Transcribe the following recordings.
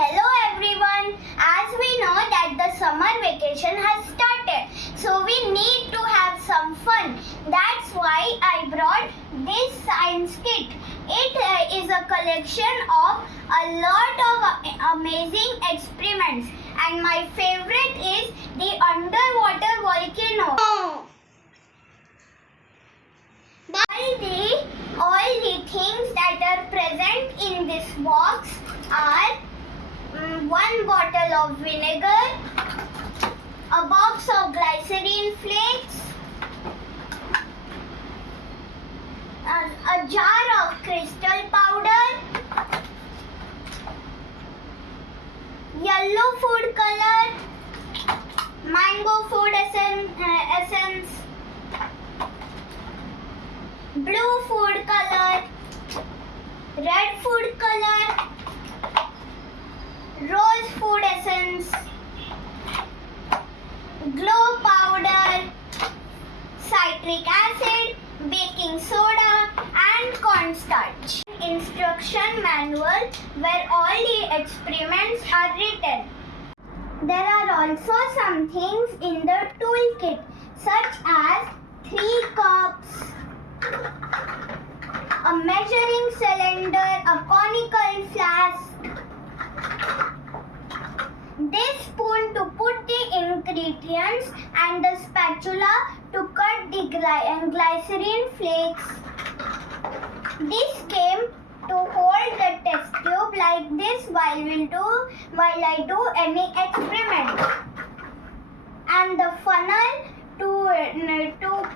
Hello everyone. As we know that the summer vacation has started, so we need to have some fun. That's why I brought this science kit. It is a collection of a lot of amazing experiments, and my favorite is the underwater volcano. All the things that are present in this box are 1 bottle of vinegar, a box of glycerine flakes, a jar of crystal powder, yellow food color, mango food essence, blue food color, red food color, rose food essence, glow powder, citric acid, baking soda and cornstarch. Instruction manual where all the experiments are written. There are also some things in the toolkit such as 3 cups, a measuring cylinder, a conical flask, this spoon to put the ingredients and the spatula to cut the glycerine flakes. This came to hold the test tube like this while I do any experiment, and the funnel to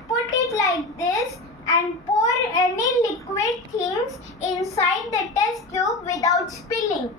put it like this and pour any liquid things inside the test tube without spilling.